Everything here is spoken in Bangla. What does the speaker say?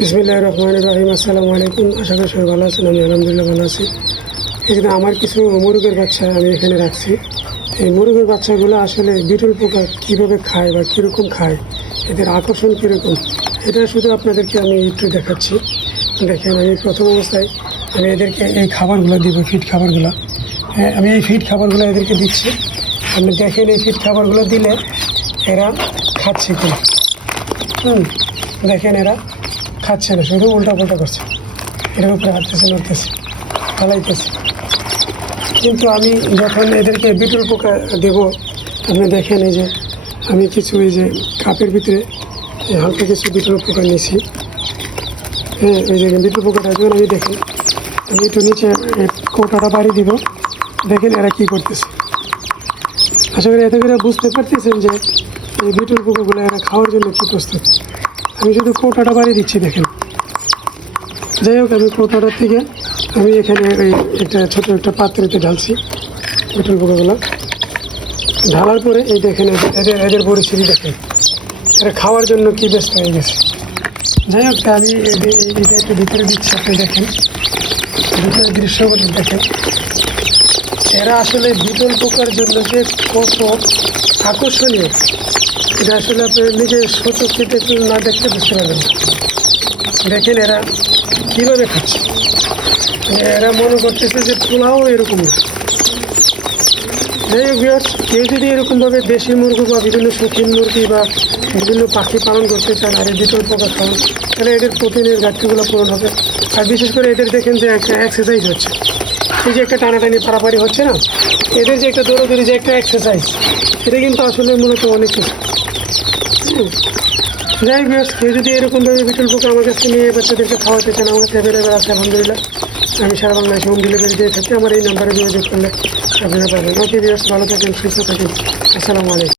বিসমিল্লাহ রহমান রহিম, আসসালামু আলাইকুম। আশা করি সবাই ভালো আছেন, আমি আলহামদুলিল্লাহ ভালো আছি। এখানে আমার কিছু মুরগের বাচ্চা আমি এখানে রাখছি। এই মুরগের বাচ্চাগুলো আসলে বিটল পোকা কীভাবে খায় বা কীরকম খায়, এদের আকর্ষণ কীরকম, এটা শুধু আপনাদেরকে আমি একটু দেখাচ্ছি। দেখেন, আমি প্রথম অবস্থায় আমি এদেরকে এই খাবারগুলো দিব ফিট খাবারগুলো। হ্যাঁ আমি এই ফিট খাবারগুলো এদেরকে দিচ্ছি। আপনি দেখেন, এই ফিট খাবারগুলো দিলে এরা খাচ্ছে কিনা। হুম, দেখেন এরা খাচ্ছে না, শুধু উল্টা পাল্টা করছে। এর উপরে হাঁটতেছে, নড়তেছে, পালাইতেছে। কিন্তু আমি যখন এদেরকে বিটল পোকা দেব, আপনি দেখেন এই যে আমি কিছু এই যে কাপের ভিতরে হালকা কিছু বিটল পোকা নিয়েছি। হ্যাঁ ওই যে বিটুল পোকাটা যখন আমি দেখেন আমি একটু নিচে কোটাটা বাড়ি দিব, দেখেন এরা কি করতেছে। আশা করি এতে করে বুঝতে পারতেছেন যে এই বিটল পোকাগুলো এরা খাওয়ার জন্য কী প্রস্তুত। আমি শুধু কোটাটা বাড়িয়ে দিচ্ছি, দেখেন। যাই হোক, আমি কোটাটার থেকে আমি এখানে ওই একটা ছোটো একটা পাত্রতে ঢালছি বিটল পোকাগুলো ঢালার পরে এই দেখেন এদের- এদের পরিস্থিতি দেখেন এরা খাওয়ার জন্য কি ব্যস্ত হয়ে গেছে। যাই হোক আমি এটা একটু ভিতরে দিচ্ছি, আপনি দেখেন। ভিতরে দৃশ্যগুলো দেখেন। এরা আসলে বিটল পোকার জন্য যে কত আকর্ষণীয়। এটা আসলে আপনি নিজের সচক্ষে দেখলে না দেখতে বুঝতে পারবেন। দেখেন এরা কীভাবে খাচ্ছে। মানে এরা মনে করতেছে যে পোলাও এরকম না। যাই হোক কেউ যদি এরকমভাবে দেশি মুরগি বা বিভিন্ন শৌখিন মুরগি বা বিভিন্ন পাখি পালন করতে চান আর বিটল পোকা খাওয়ান, তাহলে এদের প্রোটিনের ঘাটতিগুলো পূরণ হবে। আর বিশেষ করে এদের দেখেন যে একটা এক্সারসাইজ হচ্ছে। এই যে একটা টানাটানি পারাপারি হচ্ছে না? এদের যে একটা দৌড়াদৌড়ি যে একটা এক্সারসাইজ এটা কিন্তু আসলে মূলত অনেক কিছু। হুম। যাই হোক কেউ যদি এরকমভাবে বিটল পোকা আমার কাছে নিয়ে বাচ্চাদেরকে খাওয়াতে চান আমার কাছে অ্যাভেলেবেল আছে, আলহামদুলিল্লাহ। আমি সারা বাংলাদেশে হোম ডেলিভারি দিয়ে থাকি, আমার এই নাম্বারে যোগাযোগ করলে আপনারা পাবেন। ওকে বিয়ার্স ভালো থাকেন, সুস্থ থাকেন। আসসালামু আলাইকুম।